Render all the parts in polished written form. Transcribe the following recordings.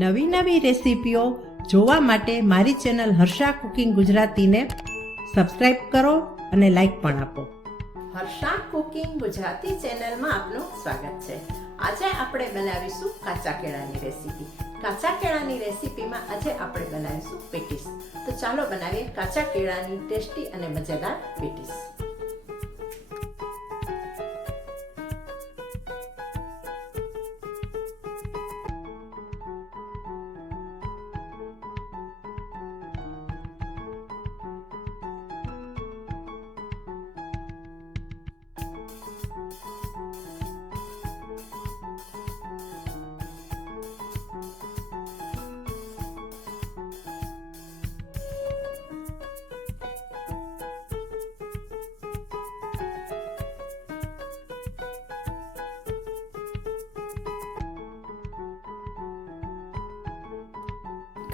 નવી નવી રેસીપીઓ જોવા માટે મારી ચેનલ હર્ષા કુકિંગ ગુજરાતીને સબસ્ક્રાઇબ કરો અને લાઈક પણ આપો. હર્ષા કુકિંગ ગુજરાતી ચેનલમાં આપનું સ્વાગત છે. આજે આપણે બનાવીશું કાચા કેળાની રેસીપી. કાચા કેળાની રેસીપીમાં આજે આપણે બનાવીશું પેટીસ. તો ચાલો બનાવીએ કાચા કેળાની ટેસ્ટી અને મજેદાર પેટીસ.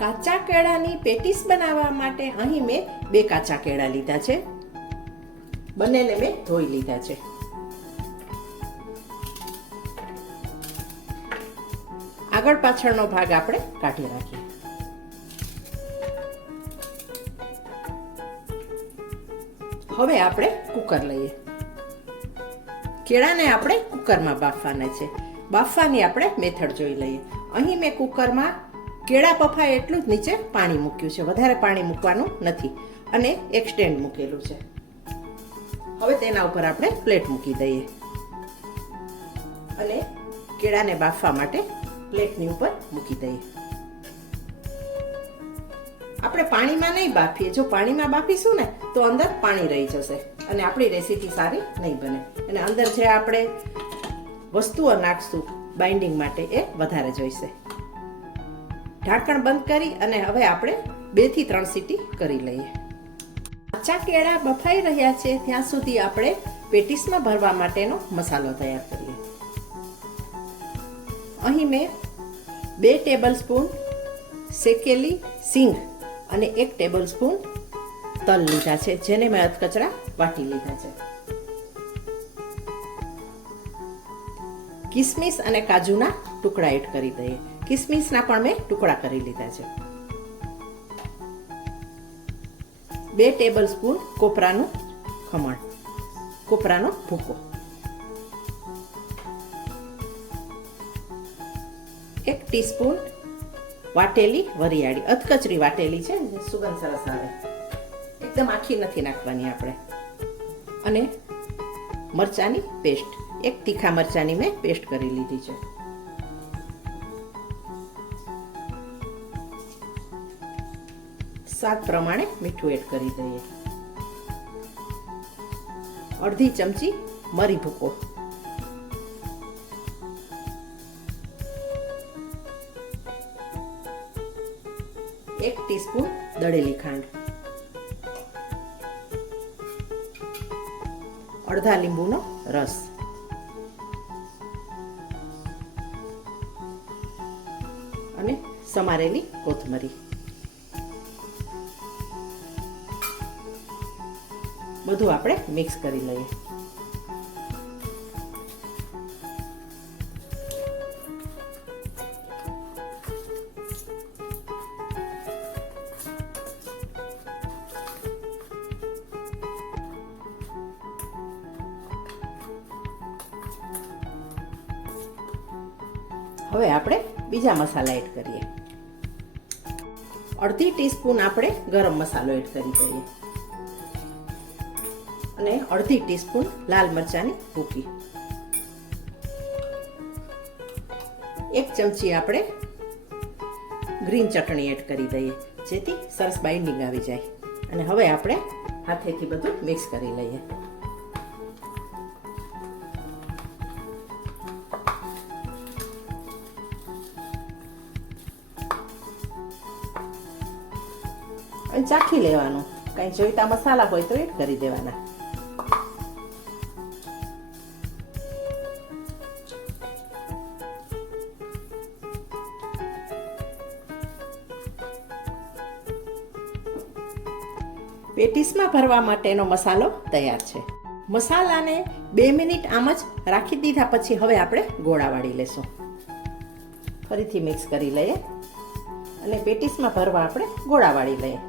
કાચા કેળાની પેટીસ બનાવવા માટે અહીં મેં 2 કાચા કેળા લીધા છે. બંનેને મેં ધોઈ લીધા છે. આગળ પાછળનો ભાગ આપણે કાઢી રાખીએ. હવે આપણે કુકર લઈએ. કેળાને આપણે કુકરમાં બાફવાના છે. બાફવાની આપણે મેથડ જોઈ લઈએ. અહીં મેં કુકરમાં કેળા બફાય એટલું જ નીચે પાણી મૂક્યું છે. વધારે પાણી મૂકવાનું નથી અને એક સ્ટેન્ડ મૂકેલું છે. હવે તેના ઉપર આપણે પ્લેટ મૂકી દઈએ અને કેળાને બાફવા માટે પ્લેટની ઉપર મૂકી દઈએ. આપણે પાણીમાં નહીં બાફીએ. જો પાણીમાં બાફીશું ને તો અંદર પાણી રહી જશે અને આપણી રેસીપી સારી નહીં બને. અને અંદર જે આપણે વસ્તુઓ નાખશું બાઇન્ડિંગ માટે એ વધારે જોઈશે. ઢાંકણ બંધ કરી અને હવે આપણે 2 થી 3 સીટી કરી લઈએ. કાચા કેળા બફાઈ રહ્યા છે ત્યાં સુધી આપણે પેટીસમાં ભરવા માટેનો મસાલો તૈયાર કરીએ. અહીં મેં 2 ટેબલસ્પૂન શેકેલી સિંગ અને 1 ટેબલસ્પૂન તલ લીધા છે, જેને મેં અધકચરા વાટી લીધા છે. કિસમિસ અને કાજુના ટુકડા એડ કરી દઈએ. કિસમિસના પણ મેં ટુકડા કરી લીધા છે. 2 ટેબલસ્પૂન કોપરાનું ખમણ, કોપરાનો ભૂકો, 1 ટીસ્પૂન વાટેલી વરિયાળી, અધકચરી વાટેલી છે, સુગંધ સરસ આવે. એકદમ આખી નથી નાખવાની આપણે. અને મરચાની પેસ્ટ, 1 તીખા મરચાની મેં પેસ્ટ કરી લીધી છે. સ્વાદ પ્રમાણે મીઠું એડ કરી દઈએ. અડધી ચમચી મરી ભૂકો, 1 ટીસ્પૂન દળેલી ખાંડ, અડધા લીંબુનો રસ અને સમારેલી કોથમરી. બધું આપણે મિક્સ કરી લઈએ. હવે આપણે બીજા મસાલા એડ કરીએ. અડધી ટીસ્પૂન આપણે ગરમ મસાલો એડ કરી દઈએ અને અડધી ટીસ્પૂન લાલ મરચાની ભૂકી, 1 ચમચી આપણે ગ્રીન ચટણી એડ કરી દઈએ, જેથી સરસ બાઇન્ડિંગ આવી જાય. અને હવે આપણે હાથેથી બધું મિક્સ કરી લઈએ. અને ચાખી લેવાનું. કંઈ જોઈતા મસાલા હોય તો એડ કરી દેવાના. પેટીસમાં ભરવા માટેનો મસાલો તૈયાર છે. મસાલાને 2 મિનિટ આમ જ રાખી દીધા પછી હવે આપણે ગોળા વાળી લેશું. ફરીથી મિક્સ કરી લઈએ અને પેટીસમાં ભરવા આપણે ગોળા વાળી લઈએ.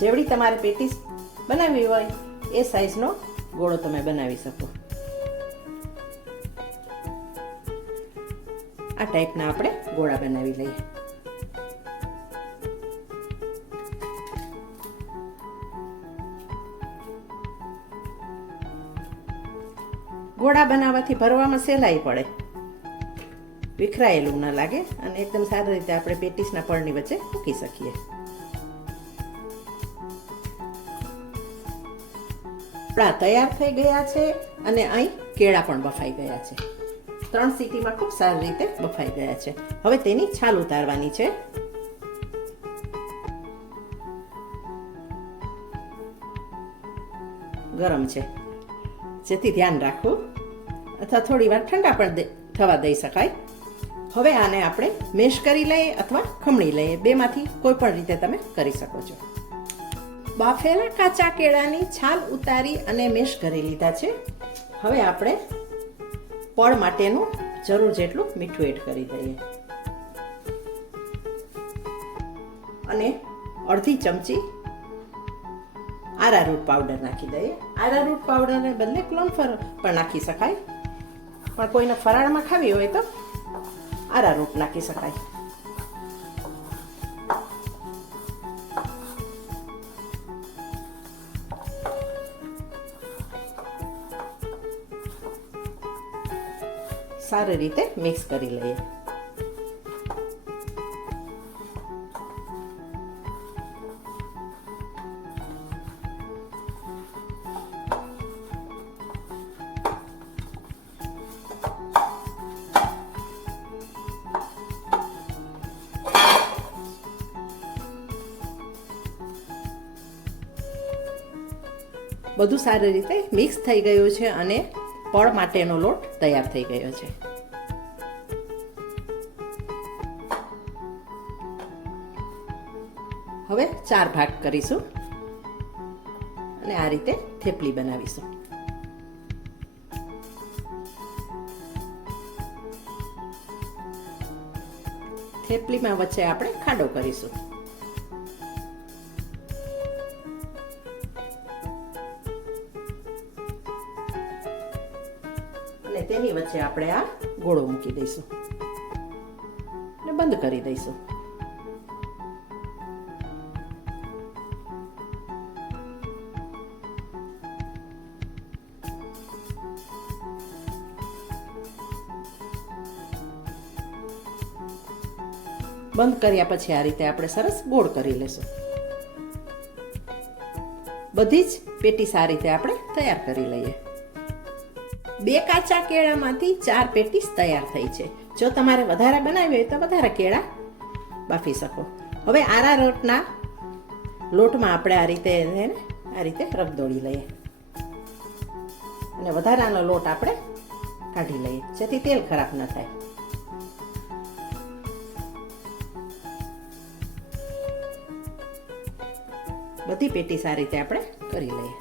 જેવડી તમારે પેટીસ બનાવવી હોય એ સાઈઝનો ગોળો તમે બનાવી શકો. આ ટાઈપના આપણે ગોળા બનાવી લઈએ. ગોળા બનાવવાથી ભરવામાં સહેલાઈ પડે, વિખરાયેલું ન લાગે અને એકદમ સારી રીતે આપણે પેટીસના પળની વચ્ચે મૂકી શકીએ. આપણા તૈયાર થઈ ગયા છે અને અહીં કેળા પણ બફાઈ ગયા છે. 3 સીટીમાં ખૂબ સારી રીતે બફાઈ ગયા છે. હવે તેની છાલ ઉતારવાની છે. ગરમ છે જેથી ધ્યાન રાખવું, અથવા થોડી વાર ઠંડા પણ થવા દઈ શકાય. હવે આને આપણે મેશ કરી લઈએ અથવા ખમણી લઈએ, બેમાંથી કોઈ પણ રીતે તમે કરી શકો છો. બાફેલા કાચા કેળાની છાલ ઉતારી અને મેશ કરી લીધા છે. હવે આપણે પળ માટેનું જરૂર જેટલું મીઠું એડ કરી દઈએ અને અડધી ચમચી આરારૂટ પાવડર નાખી દઈએ. આરારૂટ પાવડરને બદલે ક્લોનફર પણ નાખી શકાય, પણ કોઈને ફરાળમાં ખાવી હોય તો આરારૂટ નાખી શકાય. સારી રીતે મિક્સ કરી લઈએ. બધું સારી રીતે મિક્સ થઈ ગયું છે અને પળ માટેનો લોટ તૈયાર થઈ ગયો છે. હવે 4 ભાગ કરીશું અને આ રીતે થેપલી બનાવીશું. થેપલીમાં વચ્ચે આપણે ખાડો કરીશું. અને તેની વચ્ચે આપણે આ ગોળો મૂકી દઈશું અને બંધ કરી દઈશું. બંધ કર્યા પછી આ રીતે આપણે સરસ ગોળ કરી લેશું. બધી જ પેટીસ આ રીતે આપણે તૈયાર કરી લઈએ. 2 કાચા કેળામાંથી 4 પેટીસ તૈયાર થઈ છે. જો તમારે વધારે બનાવી હોય તો વધારે કેળા બાફી શકો. હવે આરારોટના લોટમાં આપણે આ રીતે રગદોળી લઈએ અને વધારાનો લોટ આપણે કાઢી લઈએ જેથી તેલ ખરાબ ન થાય. બધી પેટીસ આ રીતે આપણે કરી લઈએ.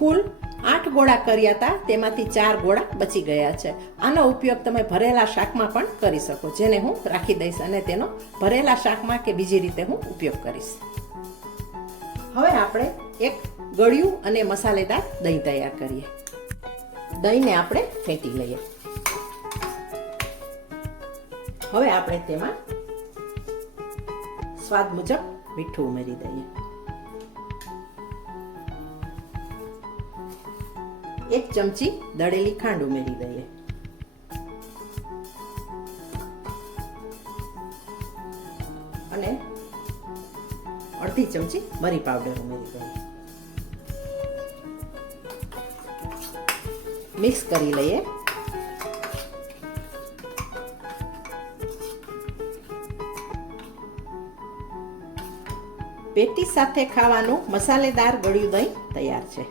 કુલ 8 ગોળા કર્યા હતા, તેમાંથી 4 ગોળા બચી ગયા છે. આનો ઉપયોગ તમે ભરેલા શાકમાં પણ કરી શકો, જેને હું રાખી દઈશ અને તેનો ભરેલા શાકમાં કે બીજી રીતે હું ઉપયોગ કરીશ. હવે આપણે એક ગળ્યું અને મસાલેદાર દહીં તૈયાર કરીએ. દહીંને આપણે ફેંટી લઈએ. હવે આપણે તેમાં સ્વાદ મુજબ મીઠું ઉમેરી દઈએ. 1 ચમચી દળેલી ખાંડ ઉમેરી દઈએ. અને અડધી ચમચી મરી પાવડર ઉમેરી દઈએ. મિક્સ કરી લઈએ. પેટીસ સાથે ખાવાનું મસાલેદાર ગળ્યું દહીં તૈયાર છે.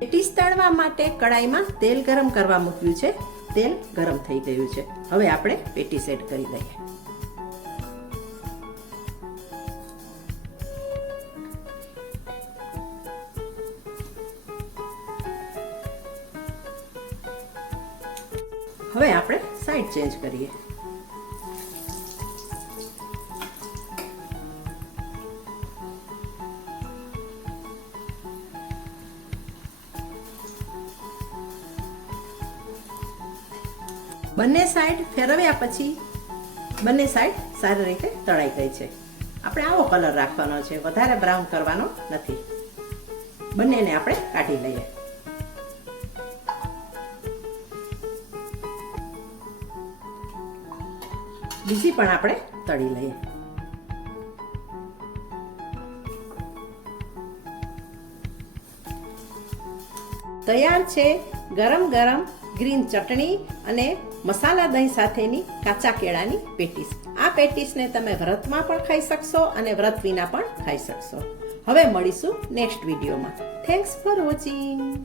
પેટીસ તળવા માટે કડાઈમાં તેલ ગરમ કરવા મૂક્યું છે. તેલ ગરમ થઈ ગયું છે. હવે આપણે પેટીસ એડ કરી દઈએ. હવે આપણે સાઈડ ચેન્જ કરીએ. બંને સાઈડ ફેરવ્યા પછી બંને સાઈડ સારી રીતે તળાઈ ગઈ છે. આપણે આવો કલર રાખવાનો છે, વધારે બ્રાઉન કરવાનો નથી. બંનેને આપણે કાઢી લઈએ. બીજી પણ આપણે તળી લઈએ. તૈયાર છે ગરમ ગરમ ગ્રીન ચટણી અને મસાલા દહીં સાથેની કાચા કેળાની પેટીસ. આ પેટીસને તમે વ્રતમાં પણ ખાઈ શકશો અને વ્રત વિના પણ ખાઈ શકશો. હવે મળીશું નેક્સ્ટ વિડીયોમાં. Thanks for watching.